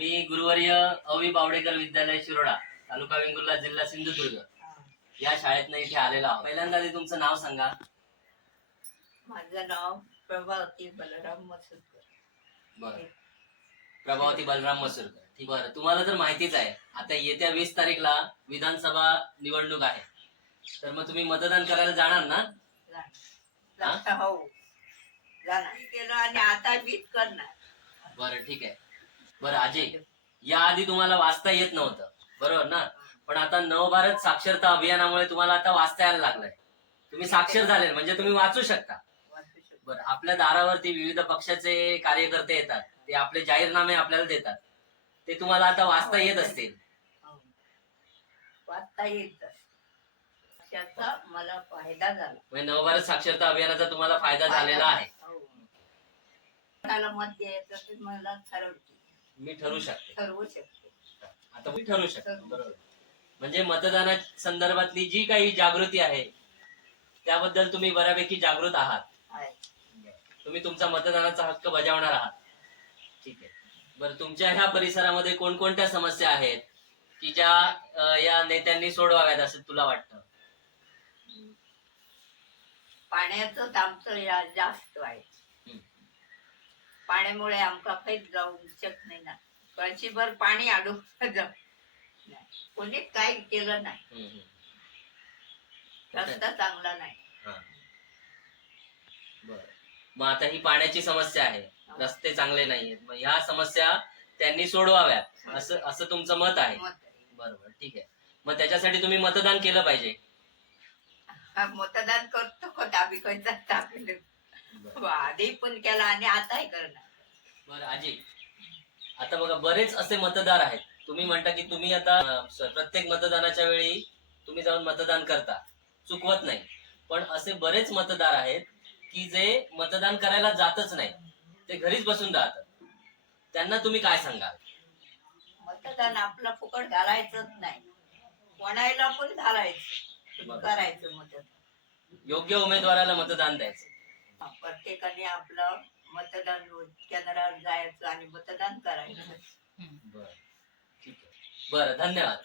आम्ही गुरुवर्य अवी बावडेकर विद्यालय शिरोडा तालुका वेंगुर्ला जिल्हा सिंधुदुर्ग. या शाळेतनं इथे आलेलो आहोत. पहिल्यांदा तुमचं नाव सांगा. माझं नाव प्रभावती बलराम मसुरकर. बरं. प्रभावती बलराम मसूरकर. ठीक बरं. तुम्हाला तर माहितीच आहे आता येत्या वीस तारीखला विधानसभा निवडणूक आहे. तर मग तुम्ही मतदान करायला जाणार ना? जास्त हो? जाणार. केलं आणि आता बीत करणार. बरं ठीक आहे. बरं अजय या आधी तुम्हाला वाचता येत नव्हतं. बरोबर ना? पण आता नवभारत साक्षरता अभियानामुळे तुम्हाला आता वाचता यायला लागलंय. तुम्ही साक्षर झाले म्हणजे तुम्ही वाचू शकता. बरं आपल्या दारावरती विविध पक्षाचे कार्यकर्ते येतात. ते आपले जाहीरनामे आपल्याला देतात. ते तुम्हाला आता वाचता येत असतील. वाचता येत मला फायदा झाला. म्हणजे नवभारत साक्षरता अभियानाचा तुम्हाला फायदा झालेला आहे. हो. मत द्यायचं मला ठरवते मी ठरू शकते. ठरवू शकते. आता मी ठरू शकते. बरोबर. म्हणजे मतदाना संदर्भातली जी काही जागृती आहे त्याबद्दल तुम्ही बऱ्यापैकी जागृत आहात. आहे. तुम्ही तुमचा मतदानाचा हक्क बजावणार आहात. ठीक आहे. बरं तुमच्या ह्या परिसरामध्ये कोणकोणत्या समस्या आहेत की ज्या अं, या नेत्यांनी सोडवाव्यात असं तुला वाटतं? पाण्याचं आमचं या जास्त आहे. पाण्यामुळे आमका काहीच जाऊ शकत नाही ना. कळशीभर पाणी अडू जाऊ. कोणी काय केलं नाही. रस्ता चांगला नाही. बरं. मग आता ही पाण्याची समस्या आहे. रस्ते चांगले नाहीयेत. मग ह्या समस्या त्यांनी सोडवाव्यात. असं असं तुमचं मत आहे. बरोबर ठीक आहे. मग त्याच्यासाठी तुम्ही मतदान केलं पाहिजे. मतदान करतो. आम्ही. आधी पण केला आणि आताही करणार. बरं आजी. आता बघा बरेच असे मतदार आहेत. तुम्ही म्हणता की तुम्ही आता अं, स- प्रत्येक मतदानाच्या वेळी तुम्ही जाऊन मतदान करता. चुकवत नाही. पण असे बरेच मतदार आहेत की जे मतदान करायला जातच नाही. ते घरीच बसून राहतात. त्यांना तुम्ही काय सांगाल? मतदान आपलं फुकट घालायचंच नाही. कोणाला पण घालायचं. करायचं मतदान. योग्य उमेदवाराला मतदान द्यायचं. प्रत्येकाने आपलं मतदान केंद्रावर जायचं आणि मतदान करायचं. बरं. ठीक आहे बरं धन्यवाद.